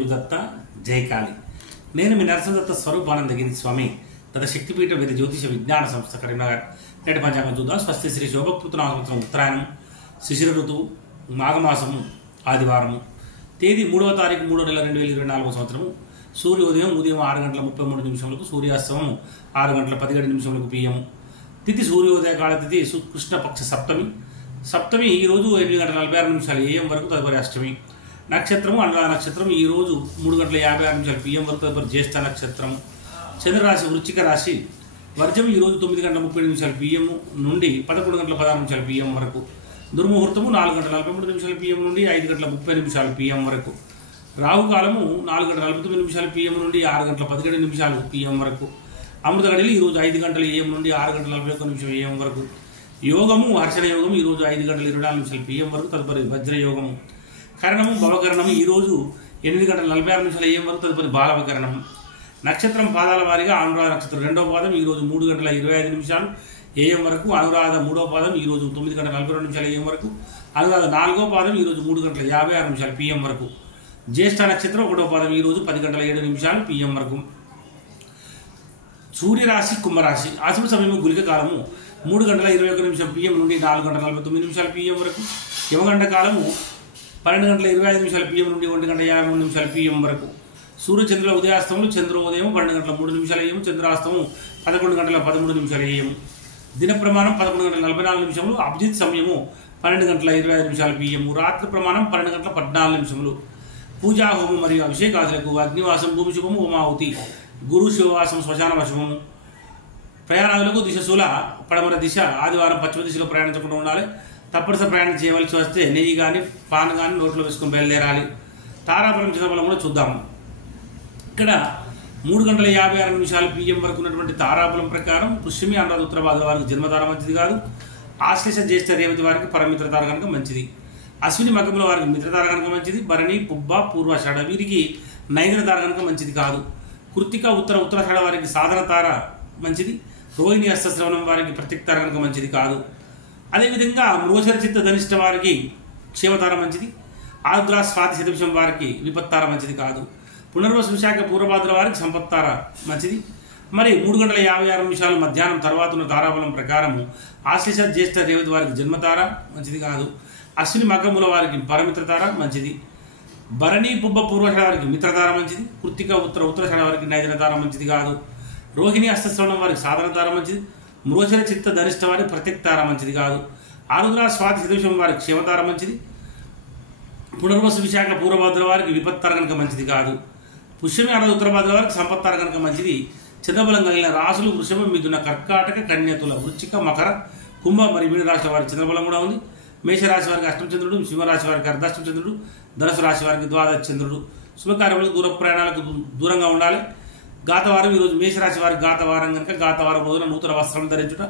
గురుదత్త జయకాళి నేను మీ నరసింహదత్త స్వరూపానందగిరి స్వామి తన శక్తిపీఠ వేద జ్యోతిష విజ్ఞాన సంస్థ కరీంనగర్ నేటి పంచాంగం చూద్దాం. స్వస్తి శ్రీ శోభకృతనామ సంవత్సరం ఉత్తరాయణం శిశిర ఋతువు మాఘమాసము ఆదివారము తేదీ 3వ తారీఖు 3వ నెల 2024 సంవత్సరము సూర్యోదయం ఉదయం 6:33 సూర్యాస్తమం 6:17 PM తిథి సూర్యోదయ కాల తిథి కృష్ణపక్ష సప్తమి ఈ రోజు 8:46 AM వరకు తదుపరి అష్టమి నక్షత్రము అనురాధ నక్షత్రం ఈ రోజు 3:56 PM వరకు తదుపరి జ్యేష్ఠ నక్షత్రం చంద్రరాశి వృశ్చిక రాశి వర్జం ఈ రోజు 9:37 PM నుండి 11:16 PM వరకు దుర్ముహూర్తము 4:43 PM నుండి 5:30 PM వరకు రాహుకాలము 4:49 PM నుండి 6:17 PM వరకు అమృత గడియలు ఈ రోజు 5 AM నుండి 6:41 AM వరకు యోగము హర్షణ యోగం ఈ రోజు 5:24 PM వరకు తదుపరి వజ్ర యోగము కరణము భవకరణము ఈ రోజు 8:46 AM వరకు తదుపరి బాలవకరణము నక్షత్రం పాదాల వారిగా అనురాధ నక్షత్రం 2వ పాదం ఈ రోజు 3:25 AM వరకు అనురాధ 3వ పాదం ఈ రోజు 9:42 AM వరకు అనురాధ 4వ పాదం ఈ రోజు 3:56 PM వరకు జ్యేష్ఠ నక్షత్రం 1వ పాదం ఈ రోజు 10:07 PM వరకు సూర్యరాశి కుంభరాశి ఆశమ సమయము గుళిక కాలము 3:21 PM నుండి 4:49 PM వరకు యమగండ కాలము 12:25 PM నుండి 1:53 PM వరకు సూర్యచంద్రుల ఉదయాస్తములు చంద్రోదయం 12:03 AM చంద్రాస్తమం 11:13 AM దిన ప్రమాణం 11:44 అభిజిత్ సమయము 12:25 PM రాత్రి ప్రమాణం 12:14 పూజా హోమం మరియు అభిషేకాదులకు అగ్నివాసం భూమి శుభము ఉమావతి గురు శివవాసం శ్మశాన వశము ప్రయాణాలకు దిశశూల పడమర దిశ ఆదివారం పశ్చిమ దిశలో ప్రయాణించకుండా ఉండాలి. తప్పనిసరి ప్రయాణం చేయవలసి వస్తే నెయ్యి కానీ పాన్ కానీ నోట్లో వేసుకొని బయలుదేరాలి. తారాబలం చంద్రబలం కూడా చూద్దాము. ఇక్కడ 3:56 PM వరకు ఉన్నటువంటి తారాబలం ప్రకారం పుష్యమి అనురాధ ఉత్తర భాద్ర వారికి జన్మతార మంచిది కాదు. ఆశ్లేష జ్యేష్ఠ రేవతి వారికి పరమిత్రతార కనుక మంచిది. అశ్విని మగముల వారికి మిత్రతార కనుక మంచిది. భరణి పుబ్బ పూర్వాషాఢ వీరికి నైద్రతార కనుక మంచిది కాదు. కృత్తిక ఉత్తరాషాఢ వారికి సాధన తార మంచిది. రోహిణి హస్తశ్రవణం వారికి ప్రత్యక్తార కనుక మంచిది కాదు. అదేవిధంగా మృగశిర చిత్త ధనిష్ట వారికి క్షేమతార మంచిది. ఆరుద్ర స్వాతి శతభిషం వారికి విపత్తార మంచిది కాదు. పునర్వసు విశాఖ పూర్వభాద్ర వారికి సంపత్తార మంచిది. మరి 3:56 మధ్యాహ్నం తర్వాత ఉన్న తారాబలం ప్రకారం ఆశ్లేష జ్యేష్ఠ రేవతి వారికి జన్మతార మంచిది కాదు. అశ్విని మకముల వారికి పరమిత్రతార మంచిది. భరణి పుబ్బ పూర్వషాఢ వారికి మిత్రతార మంచిది. కృత్తిక ఉత్తరాషాఢ వారికి నైదనతార మంచిది కాదు. రోహిణి హస్తశ్రవణం వారికి సాధనతార మంచిది. మృగశిర చిత్త ధనిష్ట వారికి ప్రత్యక్తార మంచిది కాదు. ఆరుద్ర స్వాతి శతభిషం వారికి క్షేమతార మంచిది. పునర్వసు విశాఖ పూర్వభాద్ర వారికి విపత్తార కనుక మంచిది కాదు. పుష్యమి అనురాధ ఉత్తర భాద్ర వారికి సంపత్తార కనుక మంచిది. చంద్రబలం కలిగిన రాశులు వృషభం మిథున కర్కాటక కన్యతుల వృశ్చిక మకర కుంభ మరియు మీన రాశుల వారికి చంద్రబలం కూడా ఉంది. మేషరాశి వారికి అష్టమ చంద్రుడు, సింహరాశి వారికి అర్ధాష్టమ చంద్రుడు, ధనుసు రాశి వారికి ద్వాదశ చంద్రుడు. శుభకార్యములకు దూర ప్రయాణాలకు దూరంగా ఉండాలి. గాతవారం ఈరోజు మేషరాశి వారికి గాతవారం కనుక గాతవారం రోజున నూతన వస్త్రం ధరించుట,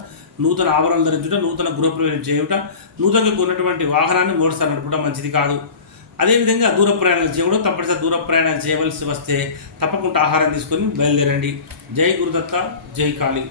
నూతన ఆభరణలు ధరించుట, నూతన గృహప్రవేశం చేయుట, నూతనంగా కొన్నటువంటి వాహనాన్ని మోటార్సైకిల్ నడపడం మంచిది కాదు. అదేవిధంగా దూర ప్రయాణాలు చేయడం తప్పనిసరి దూర ప్రయాణాలు చేయవలసి వస్తే తప్పకుండా ఆహారం తీసుకొని బయలుదేరండి. జై గురుదత్త జై కాళీ.